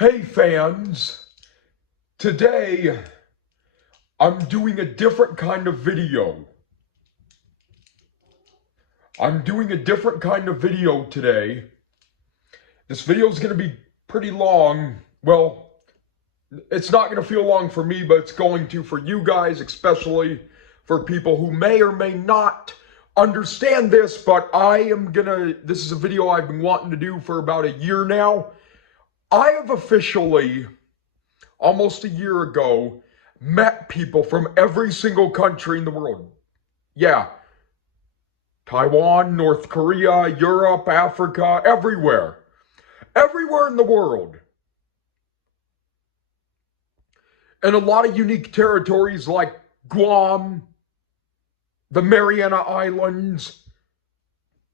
Hey fans, today I'm doing a different kind of video. Today. This video is going to be pretty long. Well, it's not going to feel long for me, but it's going to for you guys, especially for people who may or may not understand this, but this is a video I've been wanting to do for about a year now. I have officially, almost a year ago, met people from every single country in the world. Yeah. Taiwan, North Korea, Europe, Africa, everywhere. Everywhere in the world. And a lot of unique territories like Guam, the Mariana Islands,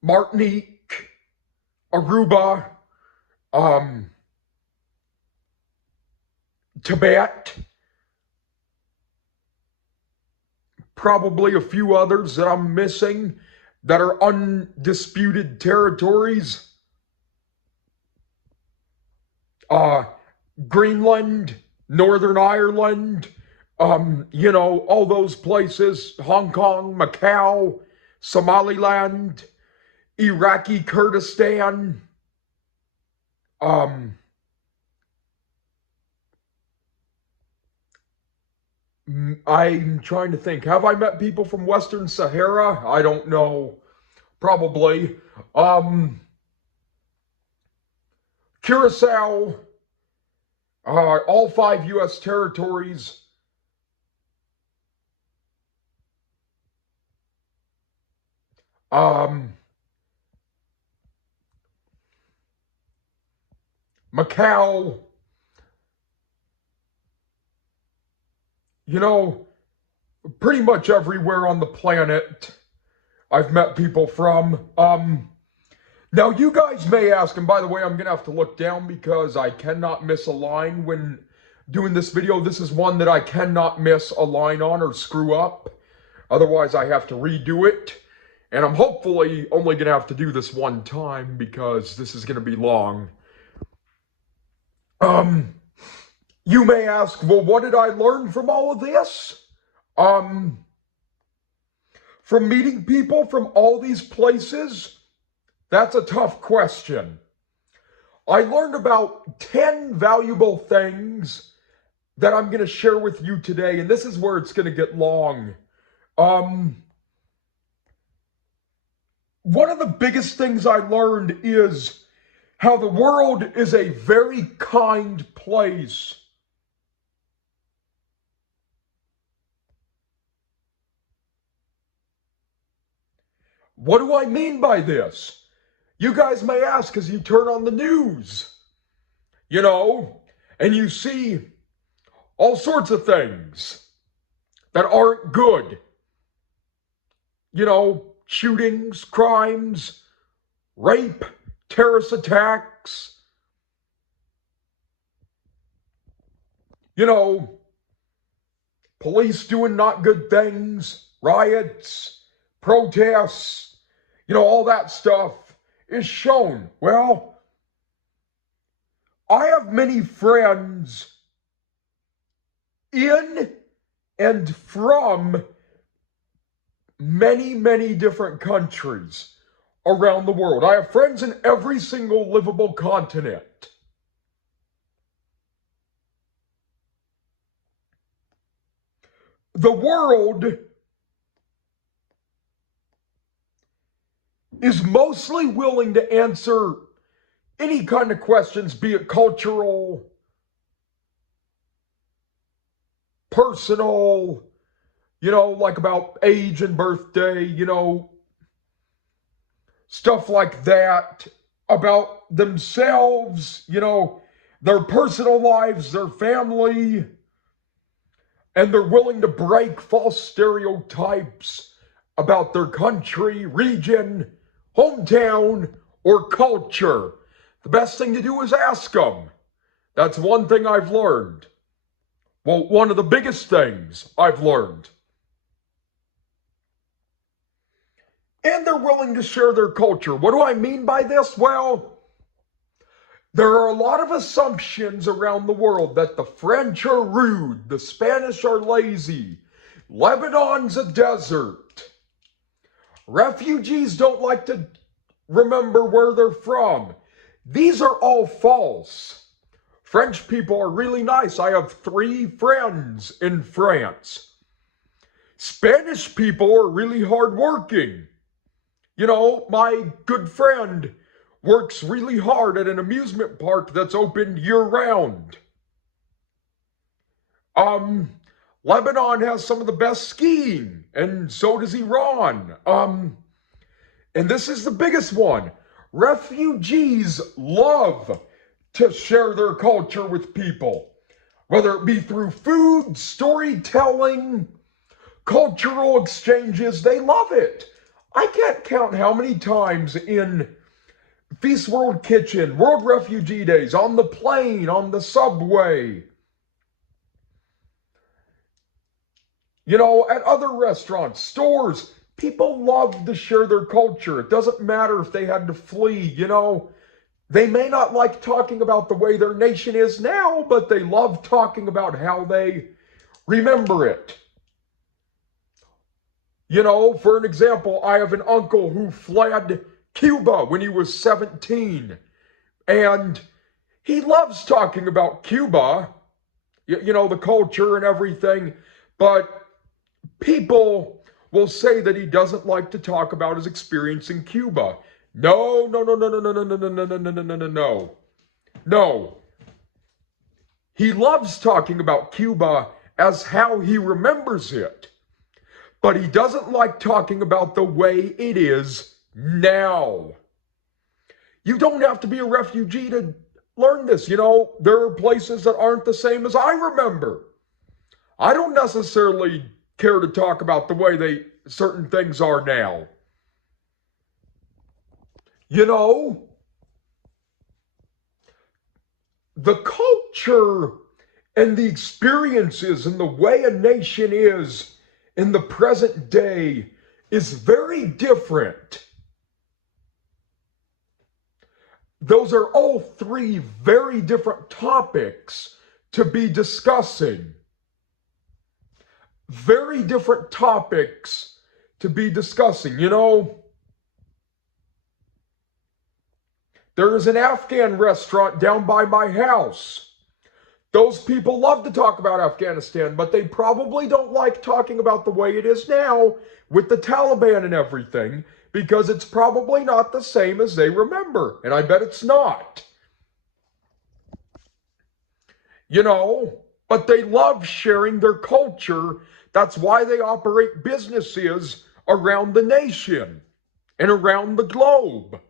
Martinique, Aruba, Tibet, probably a few others that I'm missing that are undisputed territories. Greenland, Northern Ireland, all those places, Hong Kong, Macau, Somaliland, Iraqi Kurdistan, I'm trying to think. Have I met people from Western Sahara? I don't know. Probably. Curacao, all 5 U.S. territories. Macau. Pretty much everywhere on the planet I've met people from. Now you guys may ask, and by the way, I'm gonna have to look down because I cannot miss a line when doing this video. This is one that I cannot miss a line on or screw up. Otherwise, I have to redo it. And I'm hopefully only gonna have to do this one time because this is gonna be long. You may ask, well, what did I learn from all of this? From meeting people from all these places? That's a tough question. I learned about 10 valuable things that I'm going to share with you today, and this is where it's going to get long. One of the biggest things I learned is how the world is a very kind place. What do I mean by this? You guys may ask as you turn on the news, and you see all sorts of things that aren't good. Shootings, crimes, rape, terrorist attacks. Police doing not good things, riots, protests, all that stuff is shown. Well, I have many friends in and from many, many different countries around the world. I have friends in every single livable continent. The world is mostly willing to answer any kind of questions, be it cultural, personal, like about age and birthday, stuff like that, about themselves, their personal lives, their family, and they're willing to break false stereotypes about their country, region, hometown, or culture. The best thing to do is ask them. That's one thing I've learned. Well, one of the biggest things I've learned. And they're willing to share their culture. What do I mean by this? Well, There are a lot of assumptions around the world that the French are rude, the Spanish are lazy, Lebanon's a desert. Refugees don't like to remember where they're from. These are all false. French people are really nice. I have 3 friends in France. Spanish people are really hardworking. You know, my good friend works really hard at an amusement park that's open year-round. Lebanon has some of the best skiing, and so does Iran. And this is the biggest one. Refugees love to share their culture with people, whether it be through food, storytelling, cultural exchanges. They love it. I can't count how many times in Feast World Kitchen, World Refugee Days, on the plane, on the subway, you know, at other restaurants, stores, people love to share their culture. It doesn't matter if they had to flee, you know. They may not like talking about the way their nation is now, but they love talking about how they remember it. You know, for an example, I have an uncle who fled Cuba when he was 17. And he loves talking about Cuba, you know, the culture and everything. But people will say that he doesn't like to talk about his experience in Cuba. No, no, no, no, no, no, no, no, no, no, no, no, no, no, no. No. He loves talking about Cuba as how he remembers it. But he doesn't like talking about the way it is now. You don't have to be a refugee to learn this. You know, there are places that aren't the same as I remember. I don't necessarily care to talk about the way certain things are now. You know, the culture and the experiences and the way a nation is in the present day is very different. Those are all 3 very different topics to be discussing. Very different topics to be discussing. You know, there is an Afghan restaurant down by my house. Those people love to talk about Afghanistan, but they probably don't like talking about the way it is now with the Taliban and everything, because it's probably not the same as they remember. And I bet it's not. You know, but they love sharing their culture. That's why they operate businesses around the nation and around the globe.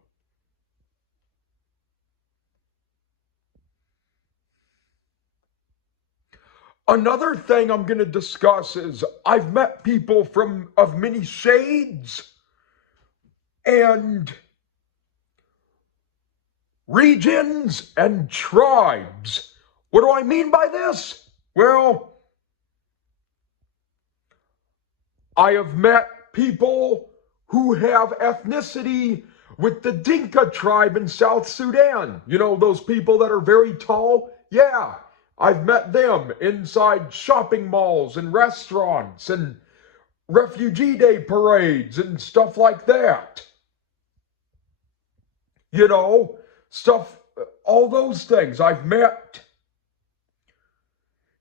Another thing I'm going to discuss is I've met people of many shades and regions and tribes. What do I mean by this? Well, I have met people who have ethnicity with the Dinka tribe in South Sudan. You know, those people that are very tall? Yeah. I've met them inside shopping malls and restaurants and refugee day parades and stuff like that. You know, stuff, all those things I've met.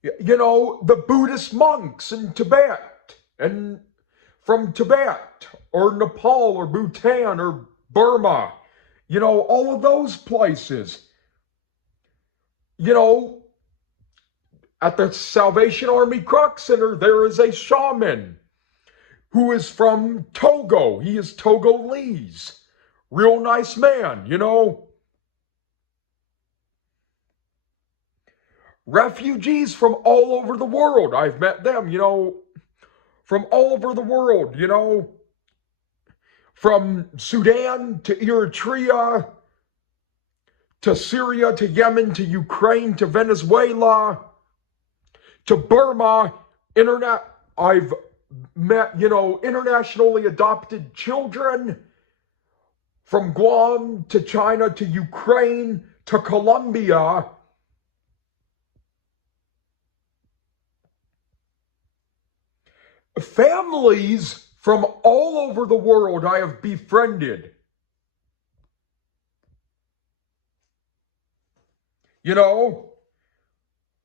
You know, the Buddhist monks in Tibet and from Tibet or Nepal or Bhutan or Burma. You know, all of those places. You know, at the Salvation Army Croc Center, there is a shaman who is from Togo. He is Togolese. Real nice man, you know. Refugees from all over the world. I've met them, you know, from all over the world, you know. From Sudan to Eritrea to Syria to Yemen to Ukraine to Venezuela to Burma. I've met, you know, internationally adopted children from Guam to China to Ukraine to Colombia, families from all over the world I have befriended. You know,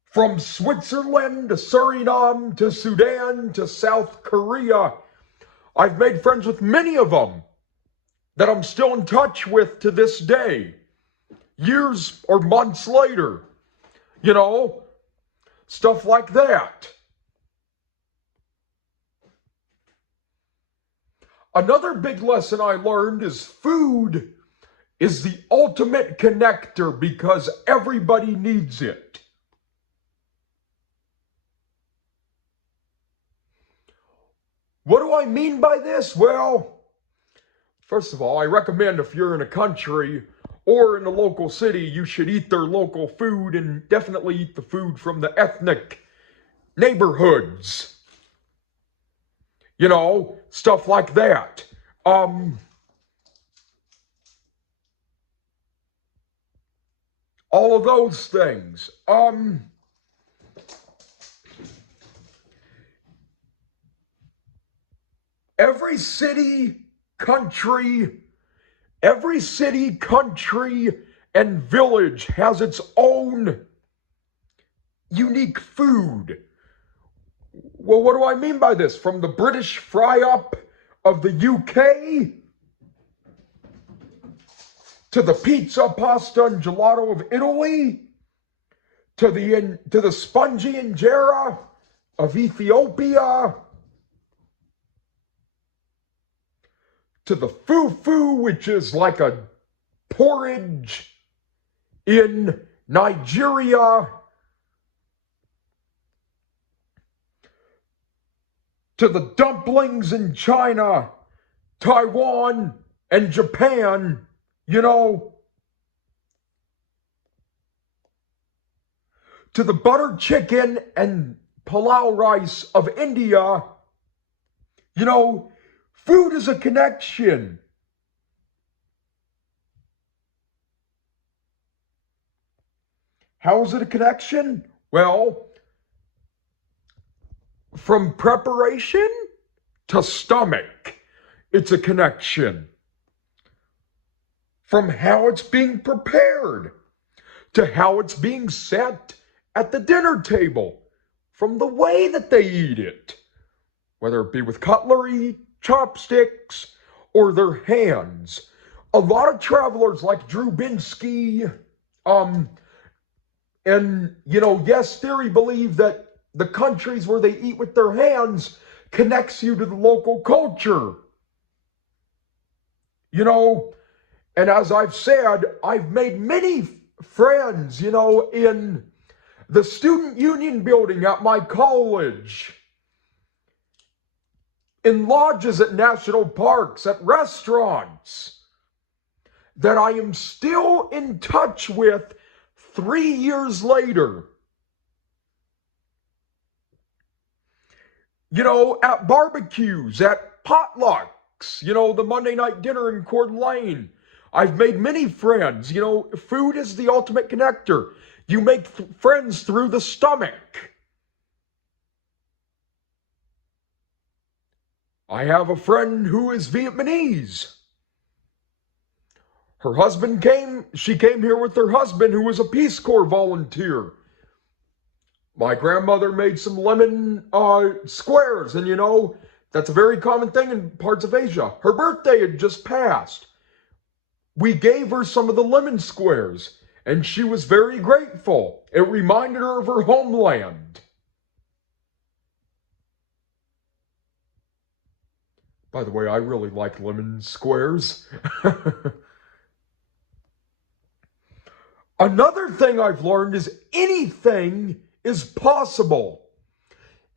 from Switzerland to Suriname to Sudan to South Korea, I've made friends with many of them that I'm still in touch with to this day, years or months later. You know, stuff like that. Another big lesson I learned is food is the ultimate connector because everybody needs it. What do I mean by this? Well, first of all, I recommend if you're in a country or in a local city, you should eat their local food and definitely eat the food from the ethnic neighborhoods. You know, stuff like that. All of those things. Every city, country, and village has its own unique food. Well, what do I mean by this? From the British fry-up of the UK to the pizza, pasta, and gelato of Italy to the spongy injera of Ethiopia to the fufu, which is like a porridge in Nigeria, to the dumplings in China, Taiwan, and Japan, you know, to the butter chicken and palau rice of India. You know, food is a connection. How is it a connection? Well, from preparation to stomach, it's a connection. From how it's being prepared to how it's being set at the dinner table, from the way that they eat it, whether it be with cutlery, chopsticks, or their hands. A lot of travelers like Drew Binsky, and, you know, Yes Theory believe that the countries where they eat with their hands connects you to the local culture. You know, and as I've said, I've made many friends, you know, in the student union building at my college, in lodges at national parks, at restaurants, that I am still in touch with 3 years later. You know, at barbecues, at potlucks, you know, the Monday night dinner in Coeur d'Alene. I've made many friends. You know, food is the ultimate connector. You make friends through the stomach. I have a friend who is Vietnamese. She came here with her husband who was a Peace Corps volunteer. My grandmother made some lemon squares, and you know, that's a very common thing in parts of Asia. Her birthday had just passed. We gave her some of the lemon squares, and she was very grateful. It reminded her of her homeland. By the way, I really like lemon squares. Another thing I've learned is anything is possible.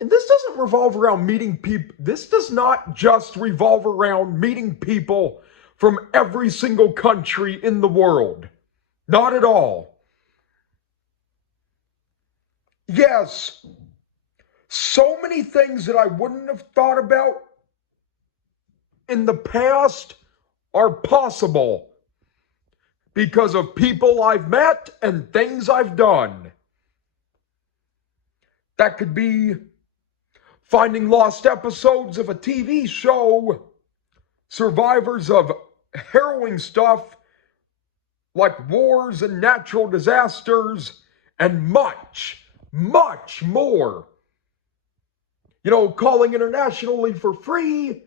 And this doesn't revolve around meeting people. This does not just revolve around meeting people from every single country in the world. Not at all. Yes, so many things that I wouldn't have thought about in the past are possible. because of people I've met and things I've done. That could be finding lost episodes of a TV show, survivors of harrowing stuff like wars and natural disasters, and much, much more. You know, calling internationally for free,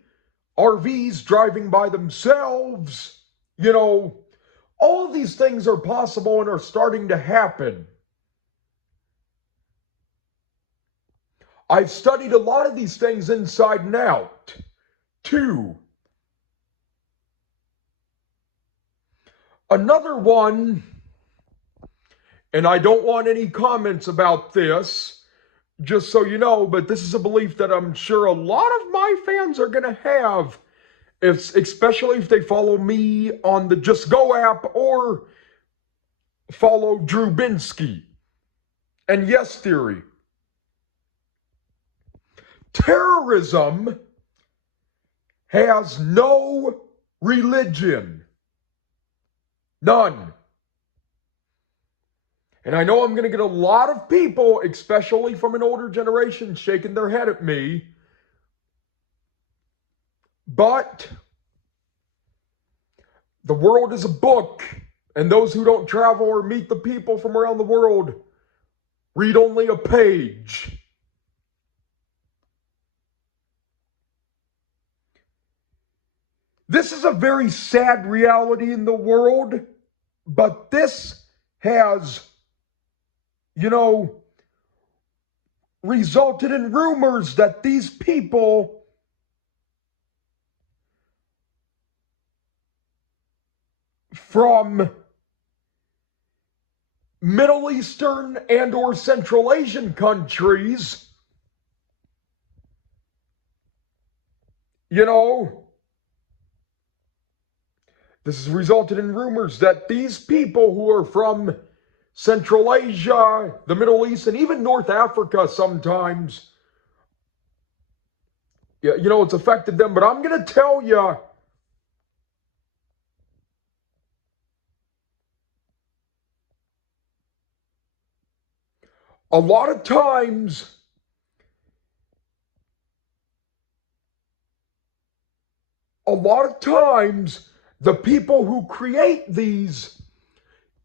RVs driving by themselves, you know, all of these things are possible and are starting to happen. I've studied a lot of these things inside and out, too. Another one, and I don't want any comments about this, just so you know, but this is a belief that I'm sure a lot of my fans are going to have, especially if they follow me on the Just Go app or follow Drew Binsky and Yes Theory. Terrorism has no religion. None. And I know I'm going to get a lot of people, especially from an older generation, shaking their head at me. But the world is a book, and those who don't travel or meet the people from around the world read only a page. This is a very sad reality in the world, but this has, you know, resulted in rumors that these people from Middle Eastern and or Central Asian countries, you know, this has resulted in rumors that these people who are from Central Asia, the Middle East, and even North Africa sometimes, you know, it's affected them. But I'm going to tell you, a lot of times, the people who create these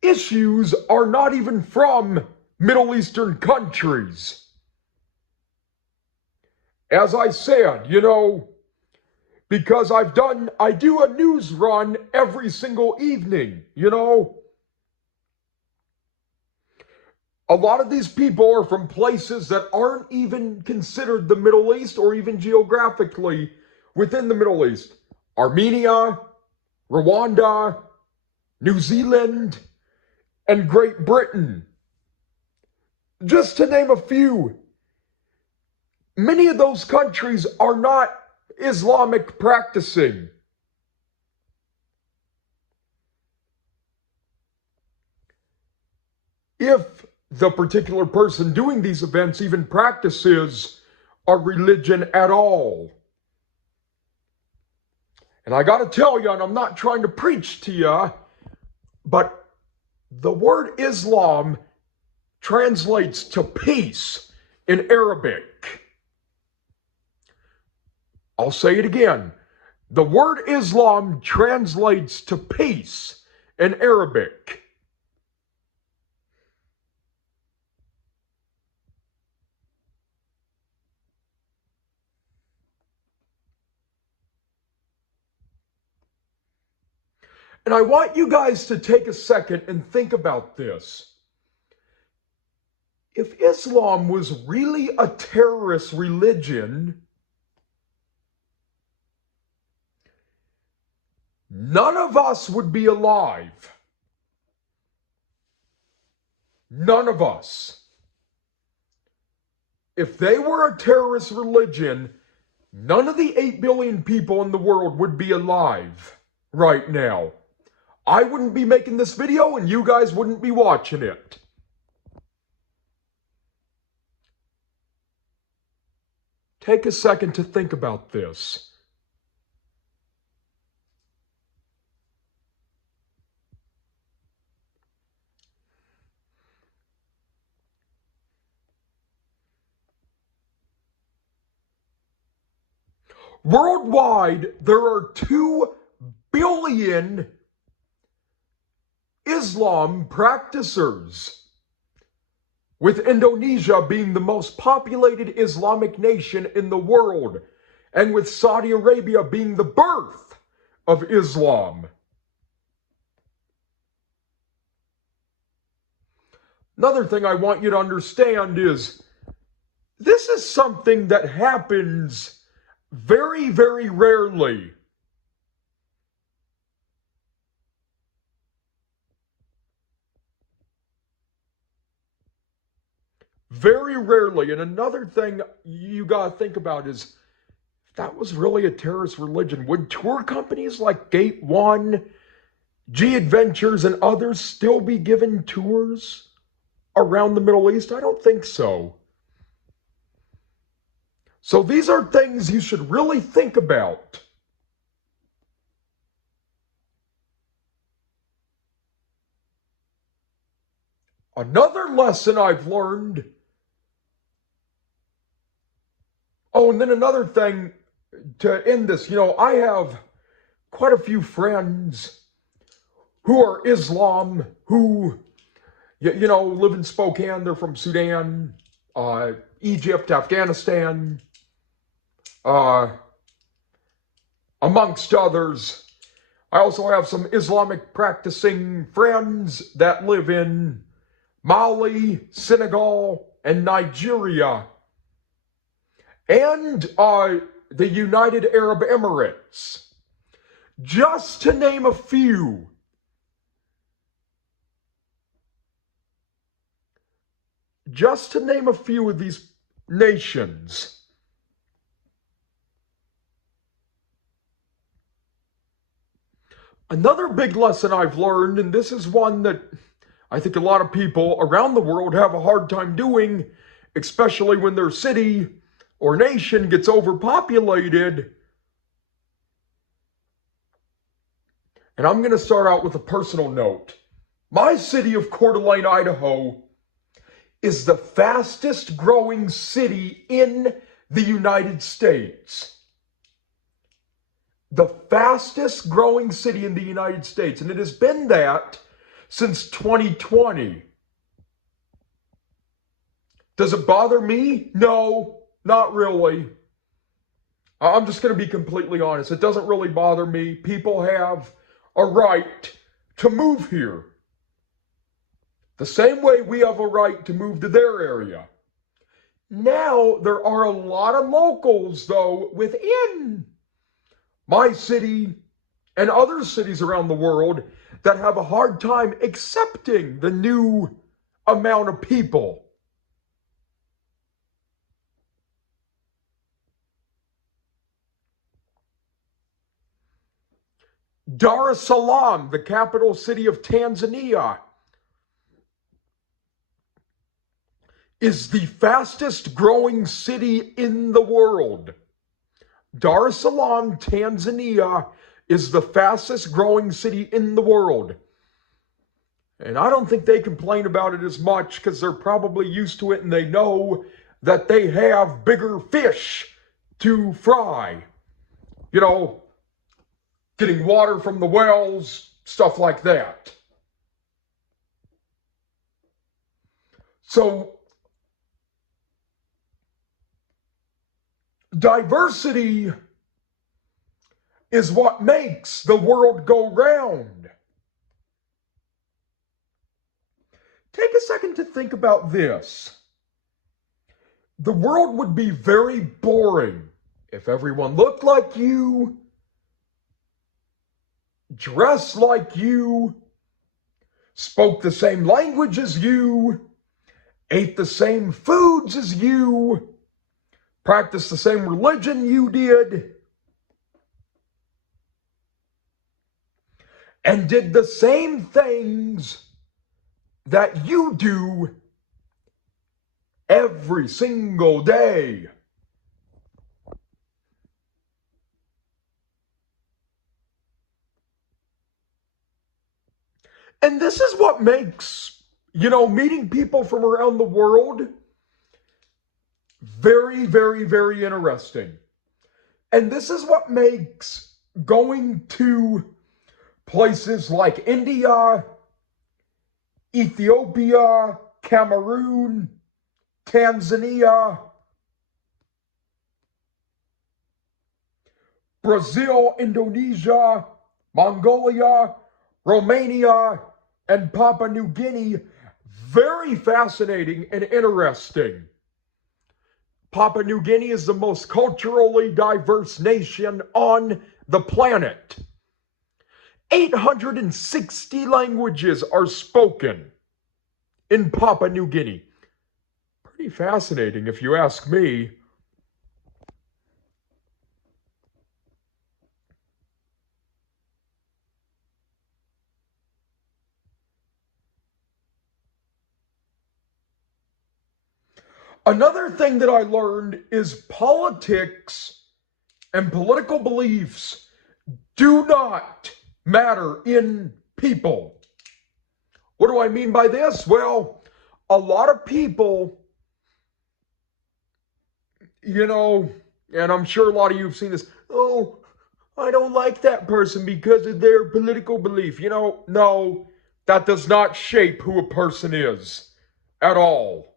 issues are not even from Middle Eastern countries. As I said, you know, because I do a news run every single evening, you know. A lot of these people are from places that aren't even considered the Middle East or even geographically within the Middle East. Armenia, Rwanda, New Zealand, and Great Britain. Just to name a few. Many of those countries are not Islamic practicing. If the particular person doing these events even practices a religion at all. And I got to tell you, and I'm not trying to preach to you, but the word Islam translates to peace in Arabic. I'll say it again. The word Islam translates to peace in Arabic. And I want you guys to take a second and think about this. If Islam was really a terrorist religion, none of us would be alive. None of us. If they were a terrorist religion, none of the 8 billion people in the world would be alive right now. I wouldn't be making this video and you guys wouldn't be watching it. Take a second to think about this. Worldwide, there are 2 billion Islam practicers, with Indonesia being the most populated Islamic nation in the world, and with Saudi Arabia being the birth of Islam. Another thing I want you to understand is this is something that happens very, very rarely. Very rarely. And another thing you got to think about is, if that was really a terrorist religion, would tour companies like Gate One, G Adventures, and others still be given tours around the Middle East? I don't think so. So these are things you should really think about. Another lesson I've learned. Oh, and then another thing to end this. I have quite a few friends who are Islam, who, live in Spokane. They're from Sudan, Egypt, Afghanistan, amongst others. I also have some Islamic practicing friends that live in Mali, Senegal, and Nigeria, and the United Arab Emirates, just to name a few. Just to name a few of these nations. Another big lesson I've learned, and this is one that I think a lot of people around the world have a hard time doing, especially when their city or nation gets overpopulated. And I'm going to start out with a personal note. My city of Coeur d'Alene, Idaho, is the fastest growing city in the United States. The fastest growing city in the United States. And it has been that since 2020. Does it bother me? No, not really. I'm just going to be completely honest. It doesn't really bother me. People have a right to move here. The same way we have a right to move to their area. Now, there are a lot of locals, though, within my city and other cities around the world that have a hard time accepting the new amount of people. Dar es Salaam, the capital city of Tanzania, is the fastest growing city in the world. Dar es Salaam, Tanzania, is the fastest growing city in the world. And I don't think they complain about it as much because they're probably used to it and they know that they have bigger fish to fry. Getting water from the wells, stuff like that. So, diversity is what makes the world go round. Take a second to think about this. The world would be very boring if everyone looked like you, dressed like you, spoke the same language as you, ate the same foods as you, practiced the same religion you did, and did the same things that you do every single day. And this is what makes, meeting people from around the world very, very, very interesting. And this is what makes going to places like India, Ethiopia, Cameroon, Tanzania, Brazil, Indonesia, Mongolia, Romania, and Papua New Guinea very fascinating and interesting. Papua New Guinea is the most culturally diverse nation on the planet. 860 languages are spoken in Papua New Guinea. Pretty fascinating, if you ask me. Another thing that I learned is politics and political beliefs do not matter in people. What do I mean by this? Well, a lot of people, and I'm sure a lot of you have seen this, oh, I don't like that person because of their political belief. No, that does not shape who a person is at all.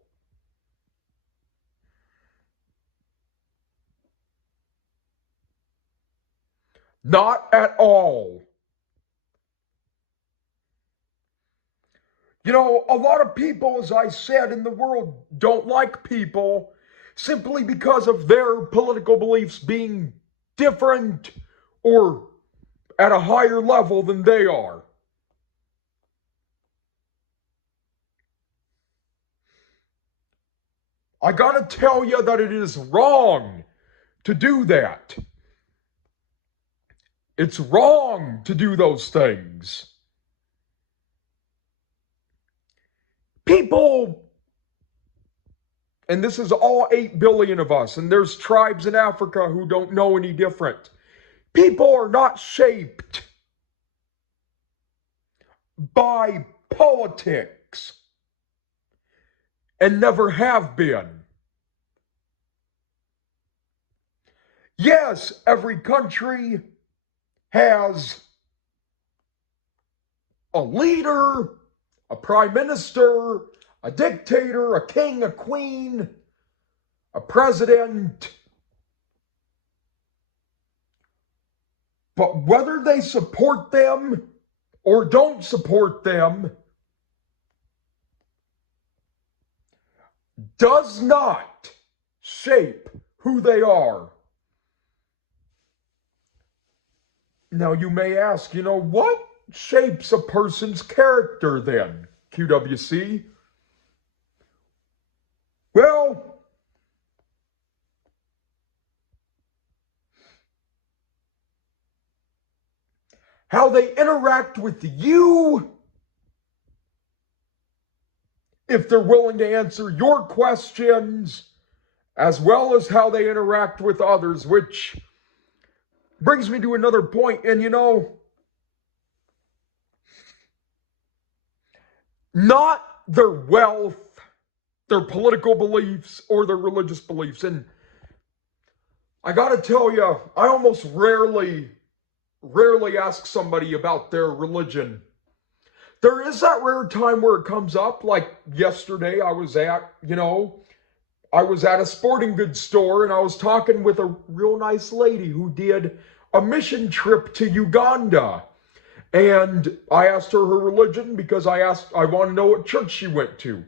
Not at all. A lot of people, as I said, in the world don't like people simply because of their political beliefs being different or at a higher level than they are. I gotta tell you that it is wrong to do that. It's wrong to do those things. People, and this is all 8 billion of us, and there's tribes in Africa who don't know any different. People are not shaped by politics and never have been. Yes, every country has a leader, a prime minister, a dictator, a king, a queen, a president. But whether they support them or don't support them does not shape who they are. Now you may ask, what shapes a person's character then, QWC? Well, how they interact with you, if they're willing to answer your questions, as well as how they interact with others, which brings me to another point. And not their wealth, their political beliefs, or their religious beliefs. And I gotta tell you, I almost rarely ask somebody about their religion. There is that rare time where it comes up, like yesterday I was at a sporting goods store and I was talking with a real nice lady who did a mission trip to Uganda. And I asked her religion because I want to know what church she went to.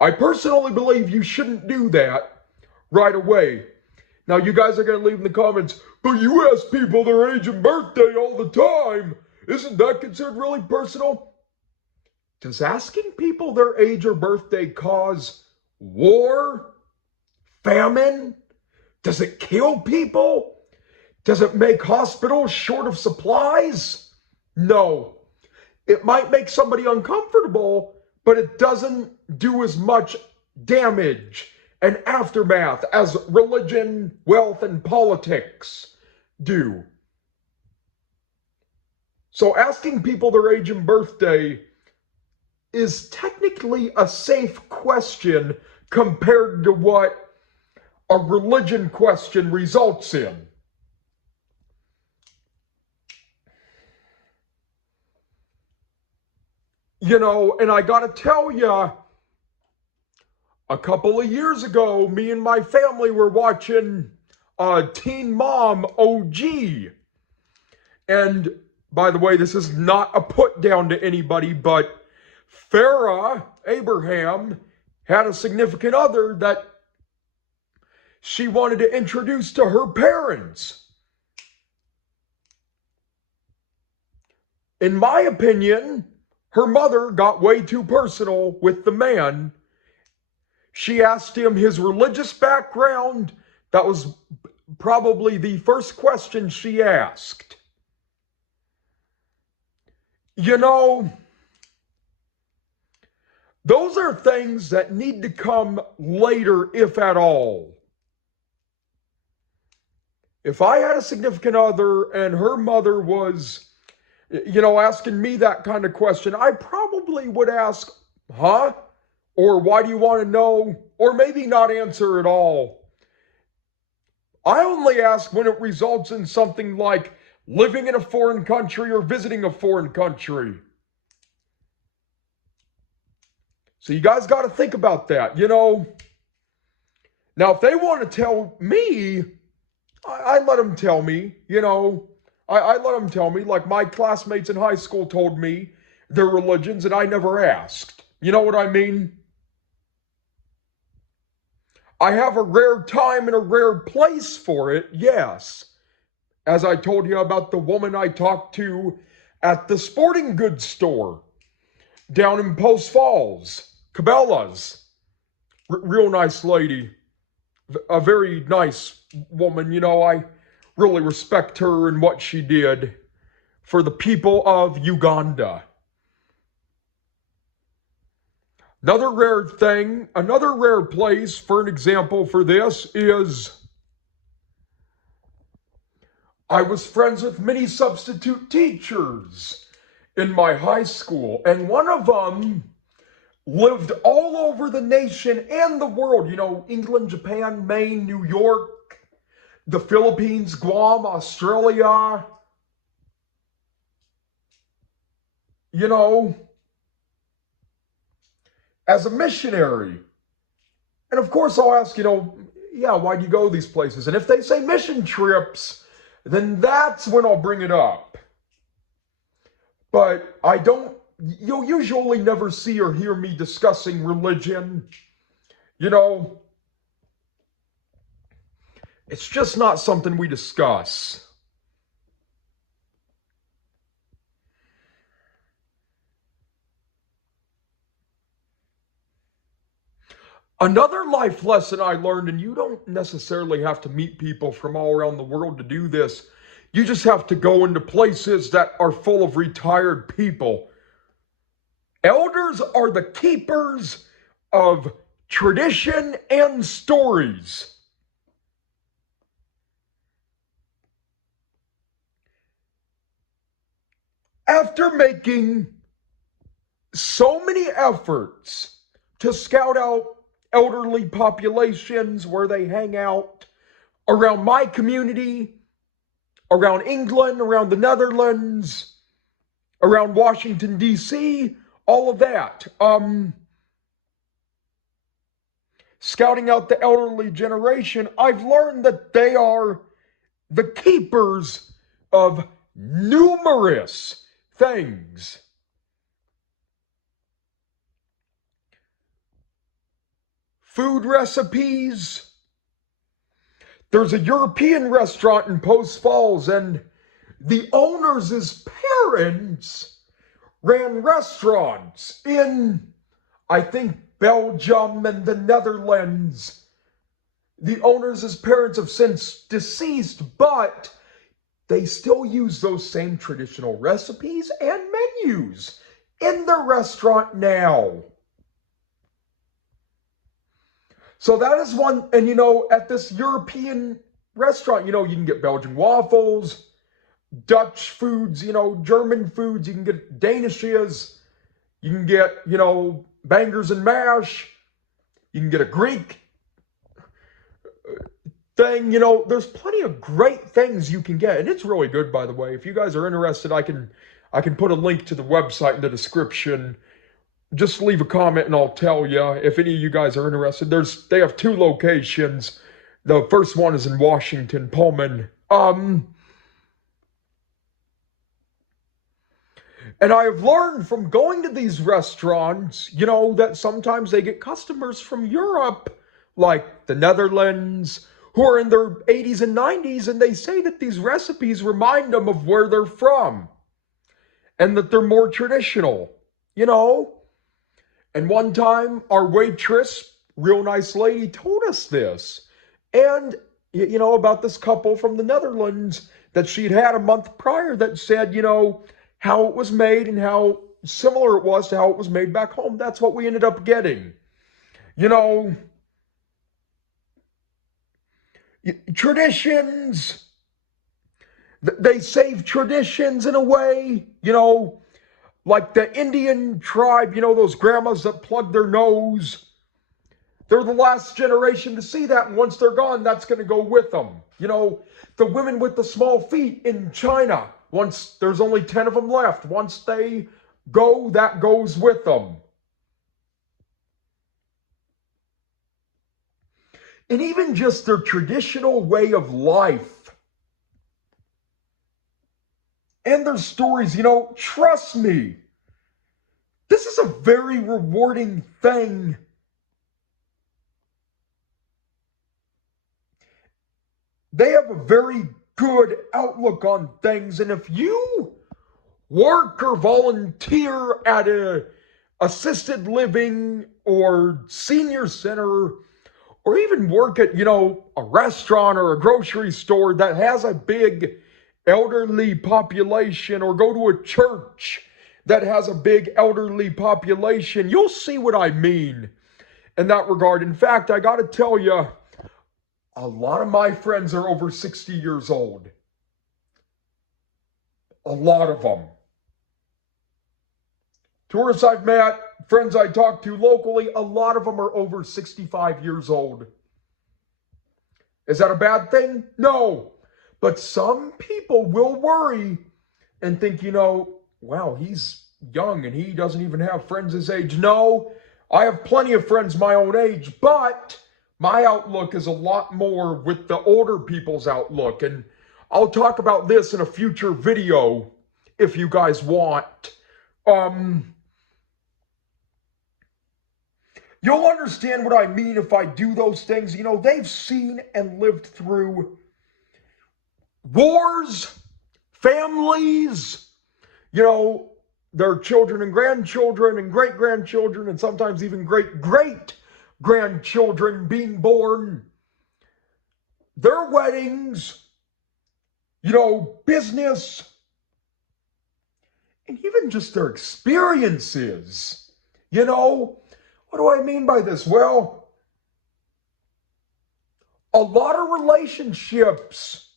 I personally believe you shouldn't do that right away. Now you guys are going to leave in the comments, but you ask people their age and birthday all the time. Isn't that considered really personal? Does asking people their age or birthday cause war? Famine? Does it kill people? Does it make hospitals short of supplies? No. It might make somebody uncomfortable, but it doesn't do as much damage and aftermath as religion, wealth, and politics do. So asking people their age and birthday is technically a safe question compared to what a religion question results in. You know, and I gotta tell you, a couple of years ago, me and my family were watching Teen Mom OG. And by the way, this is not a put down to anybody, but Farrah Abraham had a significant other that she wanted to introduce to her parents. In my opinion, her mother got way too personal with the man. She asked him his religious background. That was probably the first question she asked. You know, those are things that need to come later, if at all. If I had a significant other and her mother was, asking me that kind of question, I probably would ask, huh? Or why do you want to know? Or maybe not answer at all. I only ask when it results in something like living in a foreign country or visiting a foreign country. So you guys got to think about that, Now, if they want to tell me, I let them tell me, I let them tell me, like my classmates in high school told me their religions and I never asked. You know what I mean? I have a rare time and a rare place for it, yes. As I told you about the woman I talked to at the sporting goods store down in Post Falls, Cabela's. Real nice lady. A very nice woman, I really respect her and what she did for the people of Uganda. Another rare place for an example for this is I was friends with many substitute teachers in my high school, and one of them lived all over the nation and the world. England, Japan, Maine, New York, the Philippines, Guam, Australia. As a missionary. And of course I'll ask, why do you go these places? And if they say mission trips, then that's when I'll bring it up. But you'll usually never see or hear me discussing religion. It's just not something we discuss. Another life lesson I learned, and you don't necessarily have to meet people from all around the world to do this. You just have to go into places that are full of retired people. Elders are the keepers of tradition and stories. After making so many efforts to scout out elderly populations where they hang out around my community, around England, around the Netherlands, around Washington, D.C., all of that. Scouting out the elderly generation, I've learned that they are the keepers of numerous things. Food recipes. There's a European restaurant in Post Falls, and the owners' parents ran restaurants in, I think, Belgium and the Netherlands. The owners' parents have since deceased, but they still use those same traditional recipes and menus in the restaurant now. So that is one, and at this European restaurant, you can get Belgian waffles, Dutch foods, German foods, you can get Danishes, you can get, bangers and mash, you can get a Greek thing, there's plenty of great things you can get, and it's really good, by the way. If you guys are interested, I can put a link to the website in the description. Just leave a comment and I'll tell you if any of you guys are interested. They have 2 locations. The first one is in Washington, Pullman. And I have learned from going to these restaurants, that sometimes they get customers from Europe, like the Netherlands, who are in their 80s and 90s, and they say that these recipes remind them of where they're from and that they're more traditional, And one time, our waitress, real nice lady, told us this. And, about this couple from the Netherlands that she'd had a month prior that said, how it was made and how similar it was to how it was made back home. That's what we ended up getting. Traditions, they save traditions in a way, like the Indian tribe, those grandmas that plug their nose. They're the last generation to see that, and once they're gone, that's going to go with them. The women with the small feet in China, once there's only 10 of them left, once they go, that goes with them. And even just their traditional way of life. And their stories, trust me, this is a very rewarding thing. They have a very good outlook on things. And if you work or volunteer at a assisted living or senior center, or even work at, a restaurant or a grocery store that has a big elderly population, or go to a church that has a big elderly population, you'll see what I mean in that regard. In fact, I got to tell you, a lot of my friends are over 60 years old. A lot of them. Tourists I've met, friends I talk to locally, a lot of them are over 65 years old. Is that a bad thing? No. But some people will worry and think, wow, he's young and he doesn't even have friends his age. No, I have plenty of friends my own age, but my outlook is a lot more with the older people's outlook. And I'll talk about this in a future video if you guys want. You'll understand what I mean if I do those things. They've seen and lived through wars, families, their children and grandchildren and great-grandchildren and sometimes even great-great-grandchildren being born, their weddings, business, and even just their experiences. What do I mean by this? Well, a lot of relationships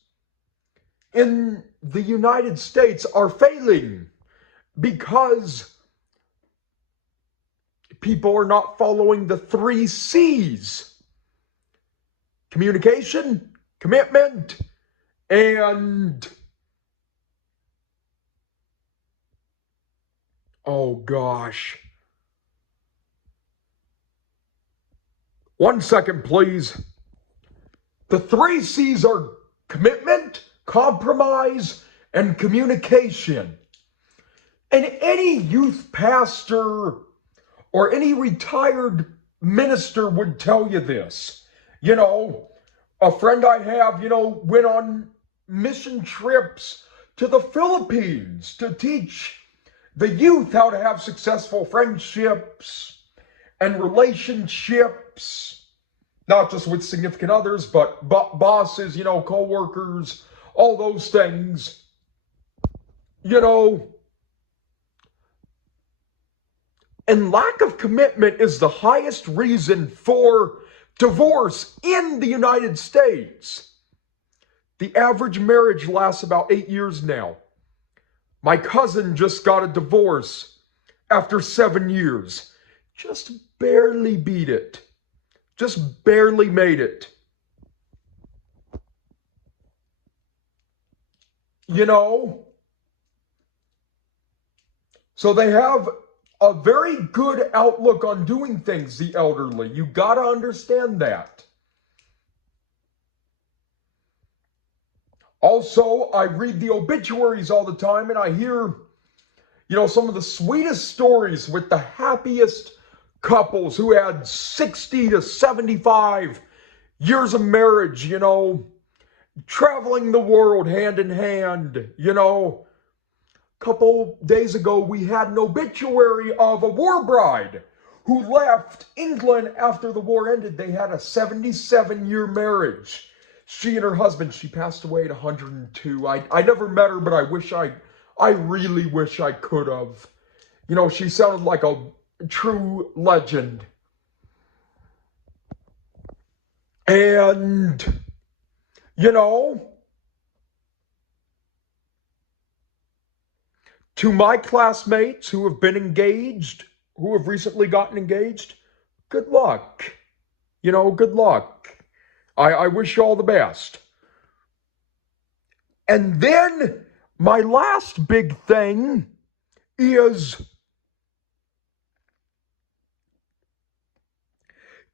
in the United States are failing because people are not following the 3 C's: communication, commitment, and oh gosh. 1 second, please. The 3 C's are commitment, compromise, and communication. And any youth pastor or any retired minister would tell you this. A friend I have, went on mission trips to the Philippines to teach the youth how to have successful friendships and relationships, not just with significant others, but bosses, co-workers, all those things. And lack of commitment is the highest reason for divorce in the United States. The average marriage lasts about 8 years now. My cousin just got a divorce after 7 years. Just barely beat it. Just barely made it. you know. So they have a very good outlook on doing things, the elderly. You got to understand that. Also, I read the obituaries all the time and I hear, some of the sweetest stories with the happiest couples who had 60 to 75 years of marriage, traveling the world hand in hand, Couple days ago, we had an obituary of a war bride who left England after the war ended. They had a 77-year marriage. She and her husband, she passed away at 102. I never met her, but I really wish I could have. She sounded like a true legend. And, to my classmates who have been engaged, who have recently gotten engaged, good luck. Good luck. I wish you all the best. And then my last big thing is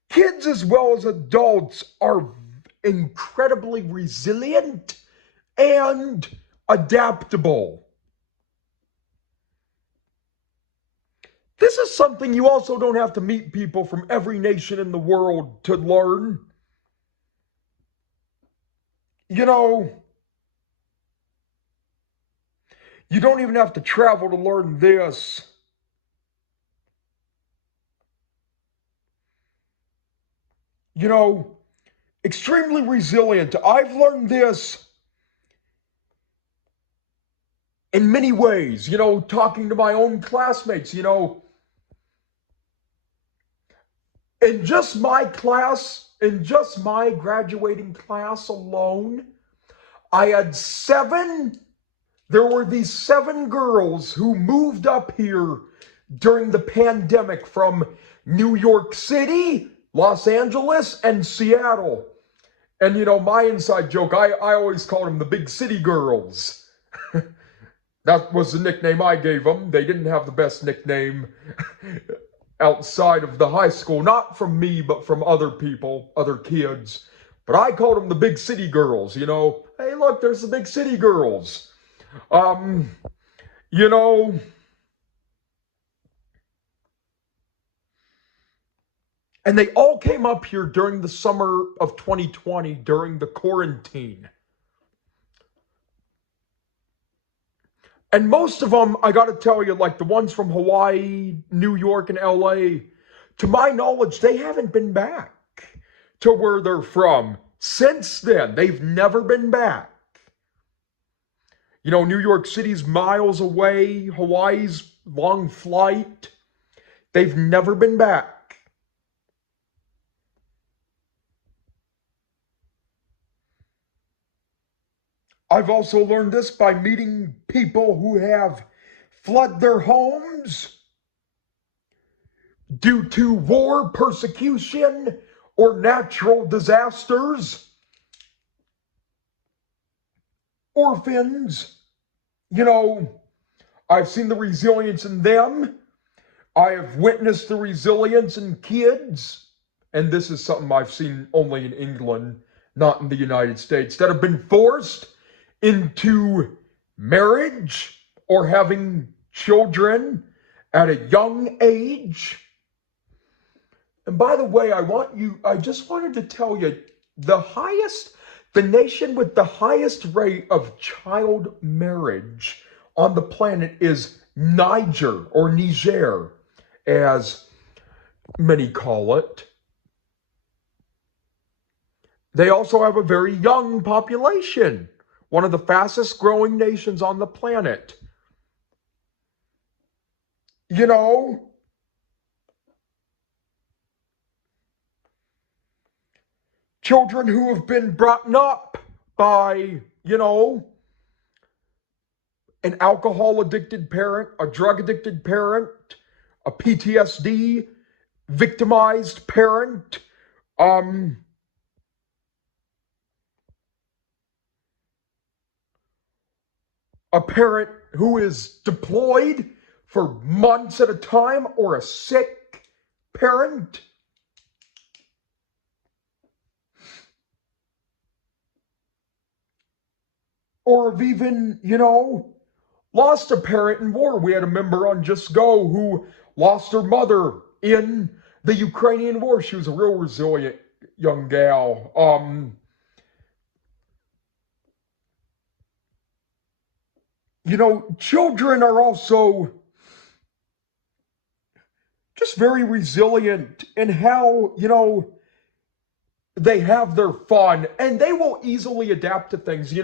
kids as well as adults are incredibly resilient and adaptable. This is something you also don't have to meet people from every nation in the world to learn. You don't even have to travel to learn this. Extremely resilient. I've learned this in many ways, talking to my own classmates, in just my class, in just my graduating class alone, there were these 7 girls who moved up here during the pandemic from New York City, Los Angeles, and Seattle. And, my inside joke, I always called them the big city girls. That was the nickname I gave them. They didn't have the best nickname outside of the high school. Not from me, but from other people, other kids. But I called them the big city girls, Hey, look, there's the big city girls. And they all came up here during the summer of 2020, during the quarantine. And most of them, I got to tell you, like the ones from Hawaii, New York, and LA, to my knowledge, they haven't been back to where they're from. Since then, they've never been back. New York City's miles away, Hawaii's long flight. They've never been back. I've also learned this by meeting people who have fled their homes due to war, persecution, or natural disasters. Orphans, I've seen the resilience in them. I have witnessed the resilience in kids, and this is something I've seen only in England, not in the United States, that have been forced into marriage or having children at a young age. And by the way, I just wanted to tell you, the nation with the highest rate of child marriage on the planet is Niger, or Niger, as many call it. They also have a very young population, one of the fastest growing nations on the planet. Children who have been brought up by, an alcohol addicted parent, a drug addicted parent, a PTSD victimized parent, a parent who is deployed for months at a time, or a sick parent. Or have even, lost a parent in war. We had a member on Just Go who lost her mother in the Ukrainian war. She was a real resilient young gal. Children are also just very resilient in how, they have their fun, and they will easily adapt to things.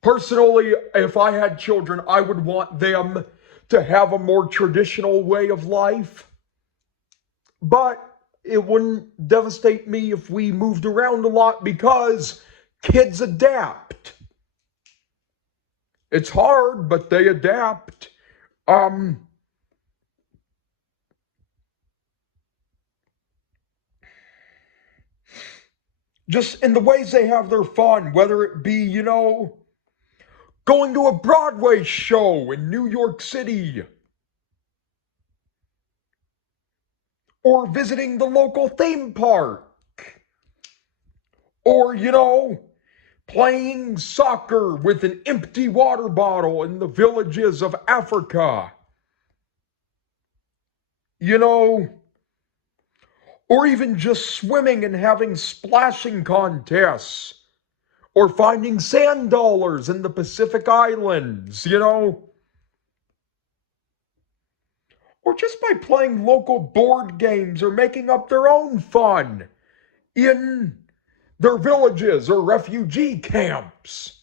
Personally, if I had children, I would want them to have a more traditional way of life. But it wouldn't devastate me if we moved around a lot, because kids adapt. It's hard, but they adapt. Just in the ways they have their fun, whether it be, going to a Broadway show in New York City, or visiting the local theme park, or, playing soccer with an empty water bottle in the villages of Africa, or even just swimming and having splashing contests, or finding sand dollars in the Pacific Islands, or just by playing local board games or making up their own fun in their villages or refugee camps.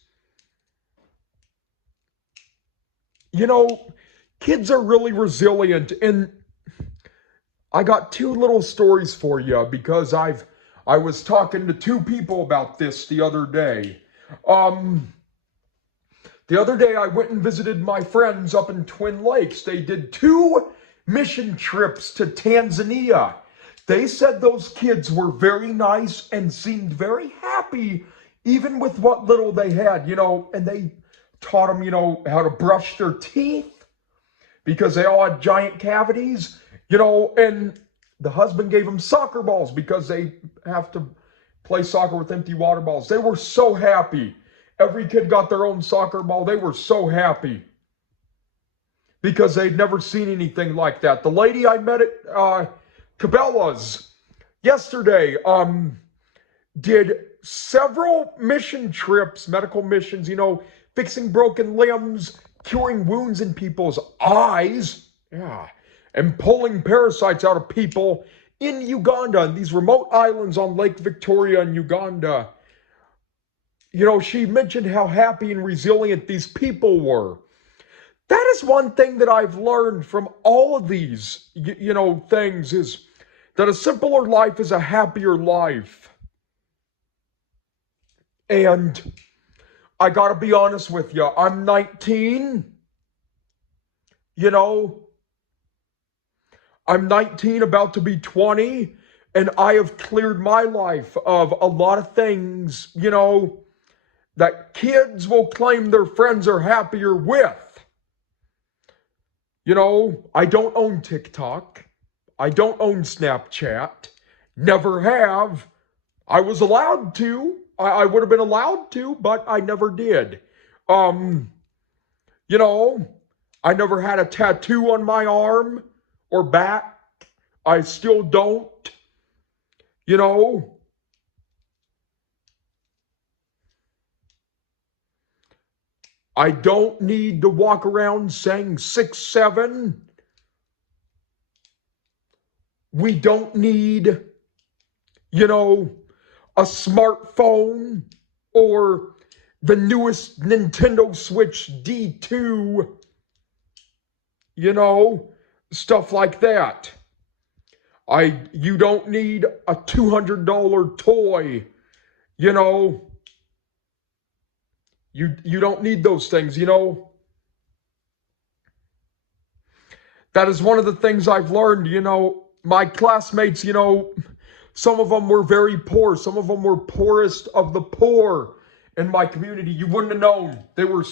Kids are really resilient, and I got two little stories for you, because I was talking to two people about this the other day. The other day I went and visited my friends up in Twin Lakes. They did 2 mission trips to Tanzania. They said those kids were very nice and seemed very happy, even with what little they had, and they taught them, how to brush their teeth, because they all had giant cavities, and the husband gave them soccer balls because they have to play soccer with empty water balls. They were so happy. Every kid got their own soccer ball. They were so happy because they'd never seen anything like that. The lady I met at Cabela's yesterday did several mission trips, medical missions, fixing broken limbs, curing wounds in people's eyes, and pulling parasites out of people in Uganda, in these remote islands on Lake Victoria in Uganda. She mentioned how happy and resilient these people were. That is one thing that I've learned from all of these, things, is that a simpler life is a happier life. And I gotta be honest with you, I'm 19, I'm 19, about to be 20, and I have cleared my life of a lot of things, that kids will claim their friends are happier with. I don't own TikTok. I don't own Snapchat. Never have. I was allowed to. I would have been allowed to, but I never did. I never had a tattoo on my arm or back. I still don't. I don't need to walk around saying 6'7". We don't need, a smartphone or the newest Nintendo Switch D2, stuff like that. You don't need a $200 toy, You don't need those things, That is one of the things I've learned, my classmates, some of them were very poor. Some of them were poorest of the poor in my community, you wouldn't have known. They were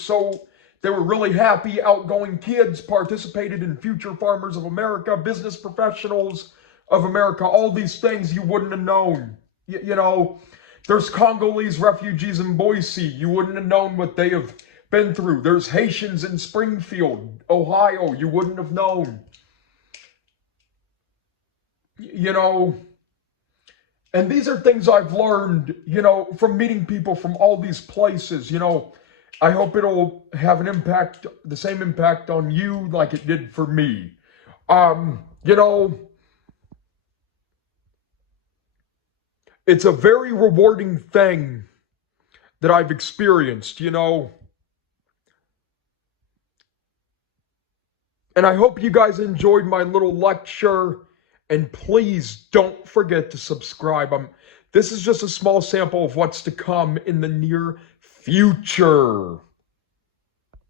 really happy, outgoing kids, participated in Future Farmers of America, business professionals of America, all these things you wouldn't have known. You know, there's Congolese refugees in Boise. You wouldn't have known what they have been through. There's Haitians in Springfield, Ohio. You wouldn't have known. You know, and these are things I've learned, you know, from meeting people from all these places. You know, I hope it'll have an impact, the same impact on you like it did for me. You know, it's a very rewarding thing that I've experienced, you know. And I hope you guys enjoyed my little lecture. And please don't forget to subscribe. This is just a small sample of what's to come in the near future.